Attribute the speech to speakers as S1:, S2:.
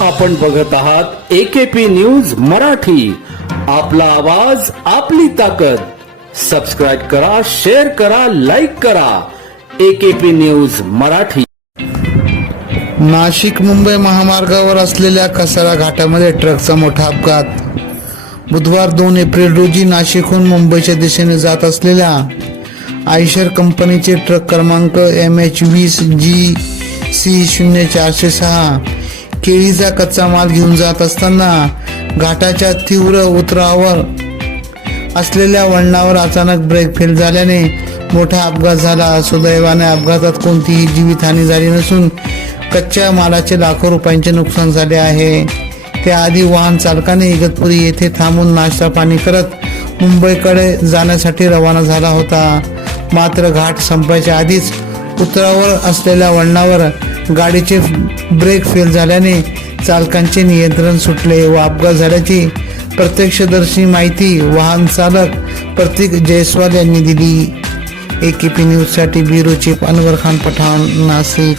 S1: आपण बघत आहात एकेपी न्यूज मराठी. आपला आवाज आपली ताकद. सबस्क्राईब करा शेअर करा लाईक करा. AKP news Marathi.
S2: Nashik Mumbai महामार्गावर असलेल्या कसारा घाटामध्ये ट्रकचा मोठा अपघात. बुधवार दोन एप्रिल रोजी नाशिकहून मुंबईच्या दिशेने जात असलेल्या आयशर कंपनीचे ट्रक क्रमांक एम एच वीस जी सी शून्य चारशे सहा केळीचा कच्चा माल घेऊन जात असताना घाटाच्या तीव्र उतरावर असलेल्या वळणावर अचानक ब्रेक फेल झाल्याने मोठा अपघात झाला. सुदैवाने अपघातात कोणतीही जीवितहानी झाली नसून कच्च्या मालाचे लाखो रुपयांचे नुकसान झाले आहे. त्याआधी वाहन चालकाने इगतपुरी येथे थांबून नाश्ता पाणी करत मुंबईकडे जाण्यासाठी रवाना झाला होता. मात्र घाट संपायच्या आधीच उतरावर असलेल्या वळणावर गाडीचे ब्रेक फेल झाल्याने चालकांचे नियंत्रण सुटले व अपघात झाल्याची प्रत्यक्षदर्शी माहिती वाहन चालक प्रतीक जयस्वाल यांनी दिली. एकेपी न्यूजसाठी ब्युरो चीफ अनवर खान पठाण नाशिक.